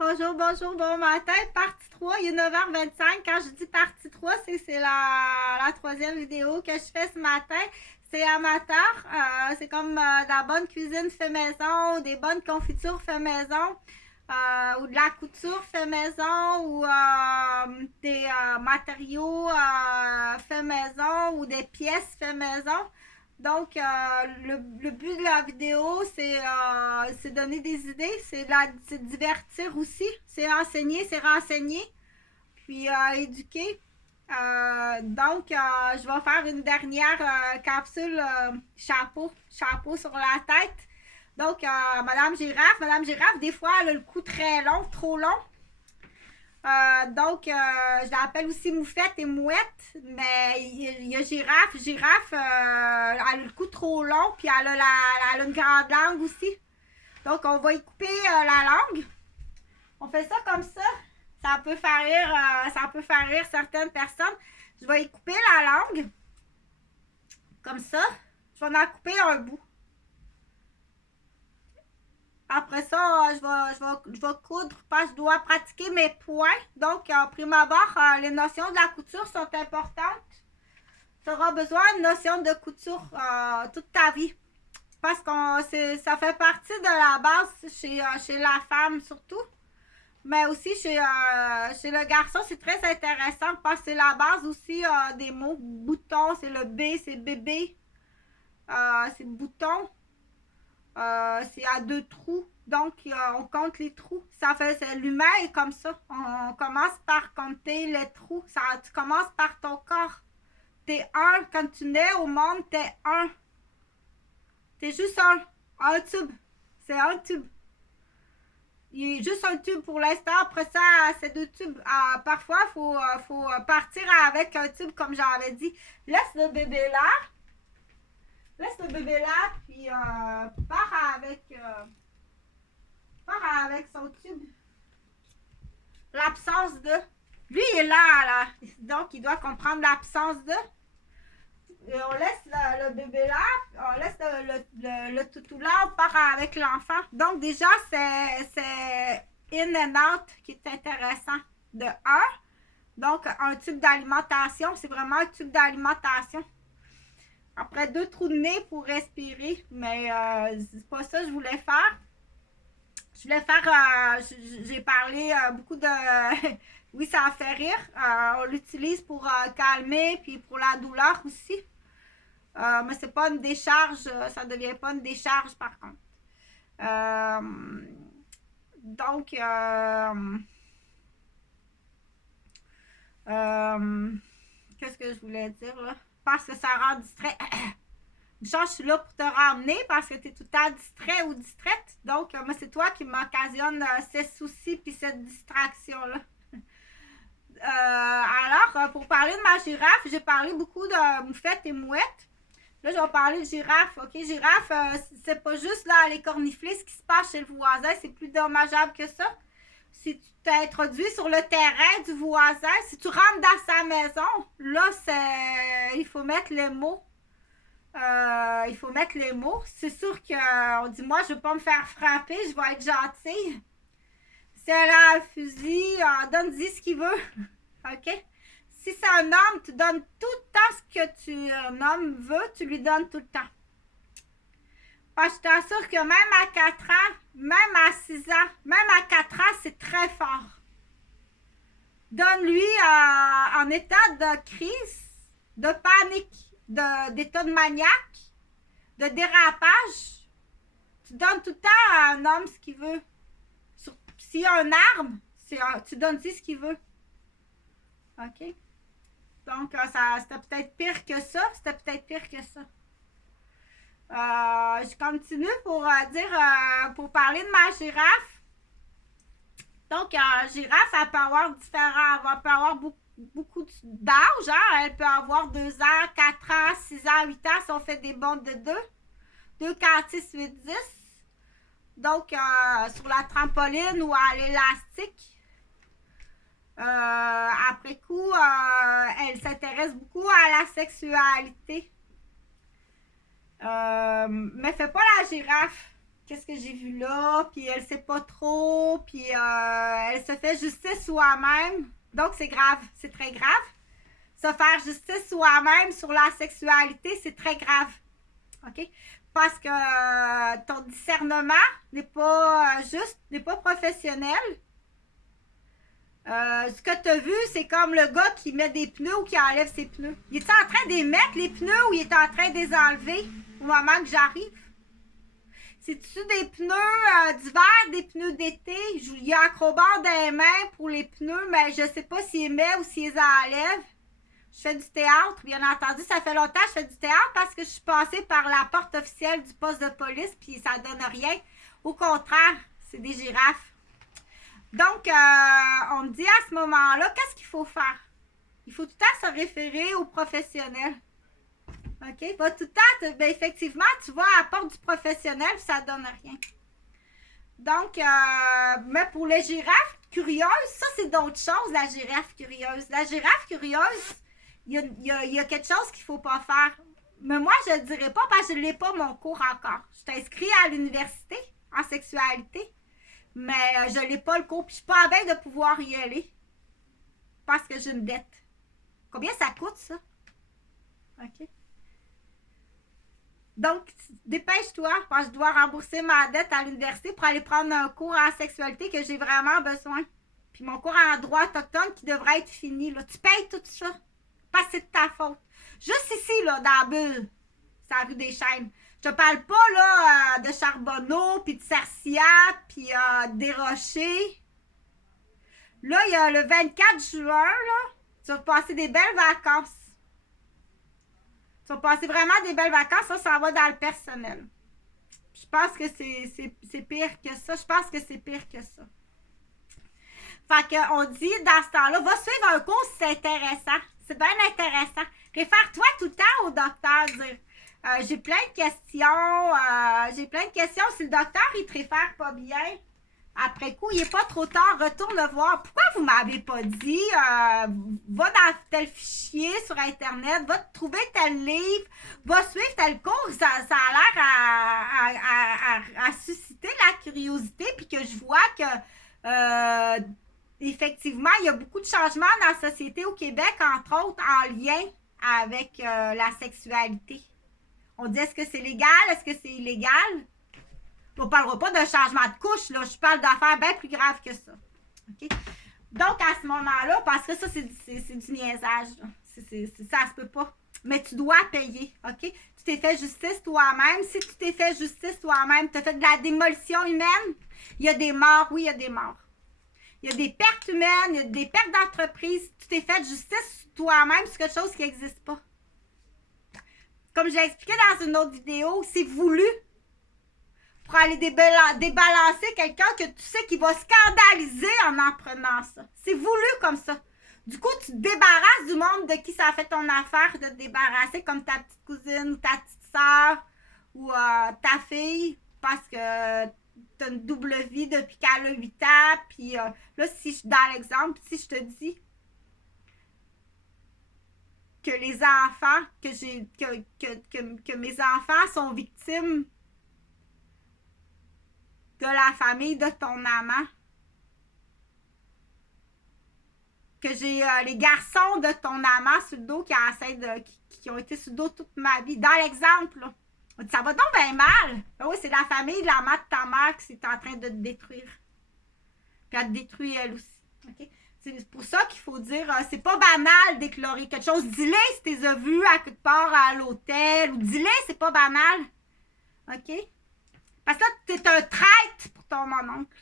Bonjour, bonjour, bon matin. Partie 3, il est 9h25. Quand je dis partie 3, c'est la troisième vidéo que je fais ce matin. C'est amateur. C'est comme de la bonne cuisine fait maison, des bonnes confitures fait maison, ou de la couture fait maison, ou des matériaux fait maison, ou des pièces fait maison. Donc, le but de la vidéo, c'est donner des idées, c'est divertir aussi, c'est enseigner, c'est renseigner, puis éduquer. Donc, je vais faire une dernière capsule chapeau sur la tête. Donc, Madame Girafe, des fois, elle a le cou très long, trop long. Donc, je l'appelle aussi moufette et mouette, mais il y a girafe. Girafe, elle a le cou trop long, puis elle a une grande langue aussi. Donc, on va y couper la langue. On fait ça comme ça. Ça peut faire rire certaines personnes. Je vais y couper la langue. Comme ça. Je vais en couper un bout. Après ça, je vais coudre parce que je dois pratiquer mes points. Donc, prime abord, les notions de la couture sont importantes. Tu auras besoin d'une notion de couture toute ta vie. Parce que ça fait partie de la base chez la femme surtout. Mais aussi chez le garçon, c'est très intéressant parce que c'est la base aussi des mots. Bouton, c'est le B, c'est bébé. C'est bouton. C'est à 2 trous. Donc, on compte les trous. L'humain est comme ça. On commence par compter les trous. Tu commences par ton corps. T'es un. Quand tu nais au monde, t'es un. T'es juste un. Un tube. C'est un tube. Il est juste un tube pour l'instant. Après ça, c'est 2 tubes. Parfois, il faut partir avec un tube, comme j'avais dit. Laisse le bébé là. Puis pars avec son tube. L'absence de. Lui, il est là. Donc, il doit comprendre l'absence de. Et on laisse le bébé là, on laisse le toutou là, on part avec l'enfant. Donc, déjà, c'est in and out qui est intéressant. De 1. Donc, un tube d'alimentation, c'est vraiment un tube d'alimentation. Après, 2 trous de nez pour respirer, mais c'est pas ça que je voulais faire. Je voulais faire, j'ai parlé beaucoup de, oui, ça a fait rire. On l'utilise pour calmer, puis pour la douleur aussi. Mais c'est pas une décharge, ça devient pas une décharge par contre. Donc, qu'est-ce que je voulais dire là? Parce que ça rend distrait. Je suis là pour te ramener parce que tu es tout le temps distrait ou distraite. Donc, moi, c'est toi qui m'occasionne ces soucis puis cette distraction-là. Alors, pour parler de ma girafe, j'ai parlé beaucoup de moufette et mouette. Là, je vais parler de girafe. OK, girafe, c'est pas juste là les corniflées, ce qui se passe chez le voisin, c'est plus dommageable que ça. Si tu t'introduis sur le terrain du voisin, si tu rentres dans sa maison, là, il faut mettre les mots. C'est sûr qu'on dit, moi, je veux pas me faire frapper, je vais être gentille. Si elle a un fusil, donne-y ce qu'il veut. OK? Si c'est un homme, tu donnes tout le temps ce que un homme veut, tu lui donnes tout le temps. Parce que je t'assure que même à 4 ans, même à 6 ans, même à 4 ans, c'est très fort. Donne-lui en état de crise, de panique, d'état de maniaque, de dérapage. Tu donnes tout le temps à un homme ce qu'il veut. S'il y a une arme, tu donnes-lui ce qu'il veut. OK? Donc, c'était peut-être pire que ça. Je continue pour pour parler de ma girafe. Donc, girafe, elle peut avoir elle peut avoir beaucoup d'âge. Hein? Elle peut avoir 2 ans, 4 ans, 6 ans, 8 ans si on fait des bondes de 2. 2, 4, 6, 8, 10. Donc, sur la trampoline ou à l'élastique. Après coup, elle s'intéresse beaucoup à la sexualité. Mais fais pas la girafe. qu'est-ce que j'ai vu là, puis elle sait pas trop, puis elle se fait justice soi-même. Donc, c'est grave, c'est très grave. Se faire justice soi-même sur la sexualité, c'est très grave. OK? Parce que ton discernement n'est pas juste, n'est pas professionnel. Ce que tu as vu, c'est comme le gars qui met des pneus ou qui enlève ses pneus. Il est en train de mettre les pneus ou il est en train de les enlever au moment que j'arrive? C'est-tu des pneus d'hiver, des pneus d'été? Il y a un crowbar dans les mains pour les pneus, mais je ne sais pas s'il les met ou s'il les enlève. Je fais du théâtre, bien entendu. Ça fait longtemps que je fais du théâtre parce que je suis passée par la porte officielle du poste de police, puis ça donne rien. Au contraire, c'est des girafes. Donc, on me dit à ce moment-là, qu'est-ce qu'il faut faire? Il faut tout le temps se référer aux professionnels. OK? Va tout le temps, ben effectivement, tu vas à la porte du professionnel, ça ne donne rien. Donc, mais pour les girafes curieuses, ça, c'est d'autres choses, la girafe curieuse. La girafe curieuse, il y a quelque chose qu'il ne faut pas faire. Mais moi, je ne le dirais pas parce que je n'ai pas mon cours encore. Je suis inscrite à l'université en sexualité, mais je n'ai pas le cours. Puis je ne suis pas à veille de pouvoir y aller parce que j'ai une dette. Combien ça coûte, ça? OK. Donc, dépêche-toi, parce que je dois rembourser ma dette à l'université pour aller prendre un cours en sexualité que j'ai vraiment besoin. Puis mon cours en droit autochtone qui devrait être fini. Là. Tu payes tout ça. Parce que c'est de ta faute. Juste ici, là, dans la bulle, c'est la rue des Chênes. Je te parle pas, là, de Charbonneau, puis de Sarcia, puis des Rochers. Là, il y a le 24 juin, là, tu vas passer des belles vacances. Tu vas passer vraiment des belles vacances, ça va dans le personnel. Je pense que c'est pire que ça. Je pense que c'est pire que ça. Fait qu'on dit, dans ce temps-là, va suivre un cours si c'est intéressant. C'est bien intéressant. Réfère-toi tout le temps au docteur. Dire, j'ai plein de questions. Si le docteur, il te réfère pas bien, après coup, il n'est pas trop tard, retourne le voir. Pourquoi vous ne m'avez pas dit? Va dans tel fichier sur Internet, va te trouver tel livre, va suivre tel cours. Ça a l'air à susciter la curiosité, puis que je vois que effectivement, il y a beaucoup de changements dans la société au Québec, entre autres en lien avec la sexualité. On dit, est-ce que c'est légal? Est-ce que c'est illégal? On ne parlera pas de changement de couche, là. Je parle d'affaires bien plus graves que ça. OK? Donc, à ce moment-là, parce que ça, c'est du niaisage. Ça se peut pas. Mais tu dois payer. OK? Tu t'es fait justice toi-même. Si tu t'es fait justice toi-même, tu as fait de la démolition humaine, il y a des morts. Oui, il y a des morts. Il y a des pertes humaines, il y a des pertes d'entreprise. Tu t'es fait justice toi-même sur quelque chose qui n'existe pas. Comme j'ai expliqué dans une autre vidéo, c'est voulu pour aller débalancer quelqu'un que tu sais qui va scandaliser en prenant ça. C'est voulu comme ça. Du coup, tu te débarrasses du monde de qui ça a fait ton affaire de te débarrasser, comme ta petite cousine ou ta petite soeur ou ta fille, parce que tu as une double vie depuis qu'elle a 8 ans. Puis là, si dans l'exemple, si je te dis que les enfants, que mes enfants sont victimes de la famille de ton amant, que j'ai les garçons de ton amant sur le dos qui ont été sur le dos toute ma vie. Dans l'exemple, là, on dit, ça va donc bien mal. Ben oui, c'est la famille de l'amant de ta mère qui est en train de te détruire. Puis elle te détruit elle aussi. Okay? C'est pour ça qu'il faut dire, c'est pas banal d'éclairer quelque chose. Dis-le si tu les as vus à quelque part à l'hôtel. Ou dis-le, c'est pas banal. OK? Parce que là, tu es un traître pour ton mononcle.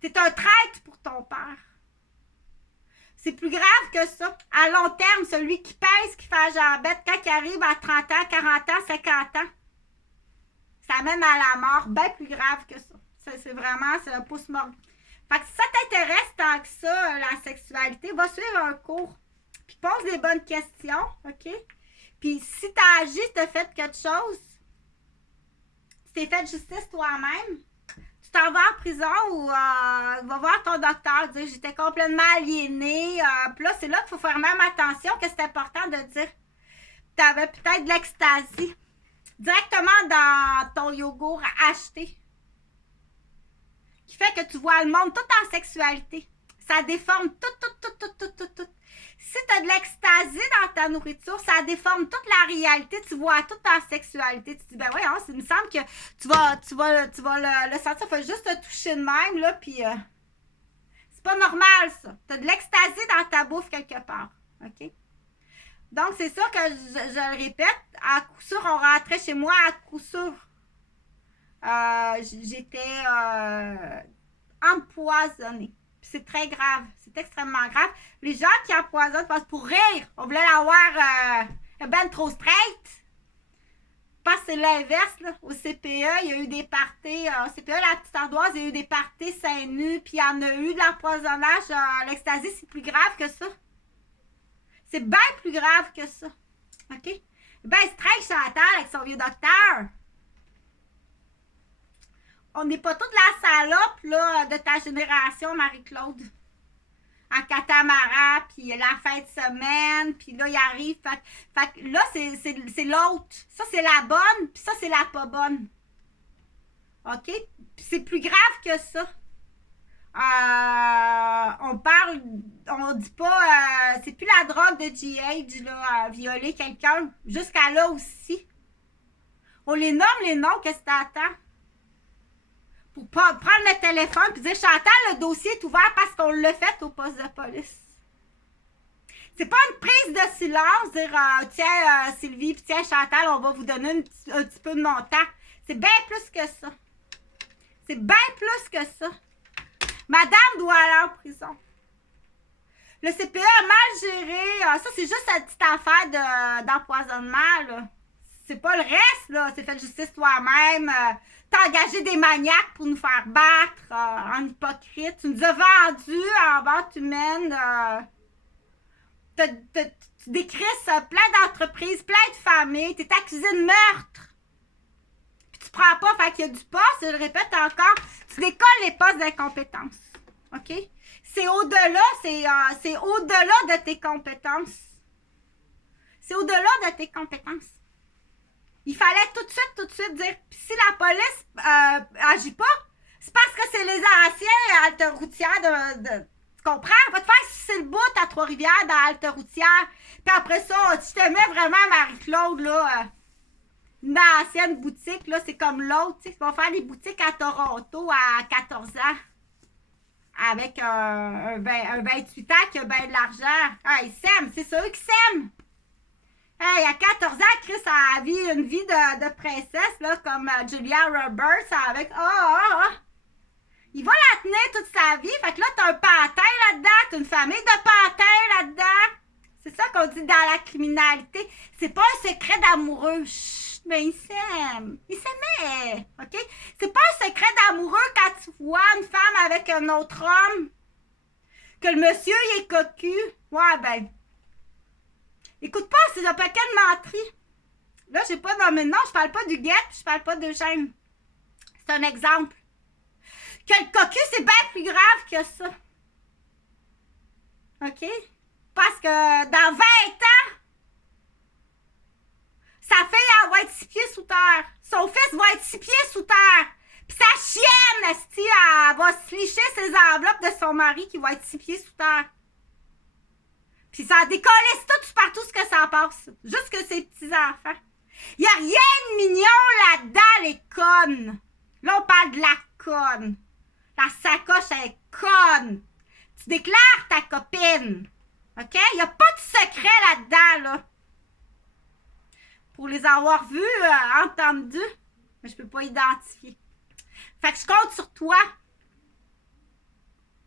Tu es un traître pour ton père. C'est plus grave que ça. À long terme, celui qui pèse, qui fait la jambette, quand il arrive à 30 ans, 40 ans, 50 ans, ça mène à la mort. Bien plus grave que ça. C'est vraiment, c'est un pouce mort. Fait que si ça t'intéresse tant que ça, la sexualité, va suivre un cours. Puis pose des bonnes questions, OK? Puis si t'as agi, t'as fait quelque chose, tu t'es fait justice toi-même, tu t'en vas en prison ou va voir ton docteur, dire j'étais complètement aliénée. Puis là, c'est là qu'il faut faire même attention, que c'est important de dire tu avais peut-être de l'ecstasy. directement dans ton yogourt acheté, qui fait que tu vois le monde tout en sexualité. Ça déforme tout. Si tu as de l'extasie dans ta nourriture, ça déforme toute la réalité. Tu vois tout en sexualité. Tu te dis, ben oui, il me semble que tu vas le sentir. Il faut juste te toucher de même, là, puis c'est pas normal, ça. Tu as de l'extasie dans ta bouffe quelque part. OK? Donc, c'est sûr que je le répète, à coup sûr, on rentrait chez moi, à coup sûr. J'étais empoisonnée. C'est très grave. C'est extrêmement grave. Les gens qui empoisonnent parce que pour rire, on voulait l'avoir ben trop straight. Je pense que c'est l'inverse. Là. Au CPE, il y a eu des parties. Au CPE, la petite ardoise, il y a eu des parties seins nus. Puis il y en a eu de l'empoisonnage. L'ecstasy, c'est plus grave que ça. C'est bien plus grave que ça. OK? Ben straight, Chantal, avec son vieux docteur. On n'est pas toute la salope là, de ta génération, Marie-Claude. En catamaran, puis la fin de semaine, puis là, il arrive. Fait que là, c'est l'autre. Ça, c'est la bonne, puis ça, c'est la pas bonne. OK? Puis c'est plus grave que ça. On dit pas, c'est plus la drogue de GH, là, violer quelqu'un. Jusqu'à là aussi. On les nomme les noms, qu'est-ce que t'attends? Pour prendre le téléphone et dire Chantal, le dossier est ouvert parce qu'on l'a fait au poste de police. C'est pas une prise de silence, dire tiens Sylvie, puis tiens Chantal, on va vous donner un petit peu de montant. C'est bien plus que ça. C'est bien plus que ça. Madame doit aller en prison. Le CPE a mal géré. Ça, c'est juste la petite affaire d'empoisonnement, là. C'est pas le reste, là. C'est fait justice toi-même. T'as engagé des maniaques pour nous faire battre en hypocrite. Tu nous as vendus en vente humaine. Tu décrisses plein d'entreprises, plein de familles. T'es accusé de meurtre. Puis tu prends pas, fait qu'il y a du poste, je le répète encore, tu décolles les postes d'incompétence. OK? C'est au-delà, c'est au-delà de tes compétences. C'est au-delà de tes compétences. Il fallait tout de suite dire, puis si la police agit pas, c'est parce que c'est les anciens halteroutières tu comprends? Va te faire sucer le bout à Trois-Rivières dans halteroutière. Puis après ça, tu te mets vraiment Marie-Claude, là, une ancienne boutique, là, c'est comme l'autre, tu sais, ils vont faire des boutiques à Toronto à 14 ans. Avec un 28 ans qui a bien de l'argent. Ah, ils s'aiment, c'est ça, eux qui s'aiment. Hey, à 14 ans, Chris a une vie de princesse, là, comme Julia Roberts, avec Il va la tenir toute sa vie. Fait que là, t'as un pantin là-dedans, t'as une famille de pantins là-dedans. C'est ça qu'on dit dans la criminalité. C'est pas un secret d'amoureux. Chut, mais ils s'aiment. Ils s'aimaient. OK? C'est pas un secret d'amoureux quand tu vois une femme avec un autre homme. Que le monsieur, il est cocu. Ouais, ben. Écoute pas, c'est un paquet de menteries. Là, j'ai pas nommé de nom, je parle pas du guet, je parle pas d'Eugène. C'est un exemple. Que le cocu, c'est bien plus grave que ça. OK? Parce que dans 20 ans, sa fille, elle va être 6 pieds sous terre. Son fils va être 6 pieds sous terre. Puis sa chienne, esti, elle va se licher ses enveloppes de son mari qui va être 6 pieds sous terre. Puis ça décollisse tout partout ce que ça passe. Juste que ses petits-enfants. Il n'y a rien de mignon là-dedans, les connes. Là, on parle de la conne. La sacoche, elle est conne. Tu déclares ta copine. OK? Il n'y a pas de secret là-dedans, là. Pour les avoir vus, entendus, mais je peux pas identifier. Fait que je compte sur toi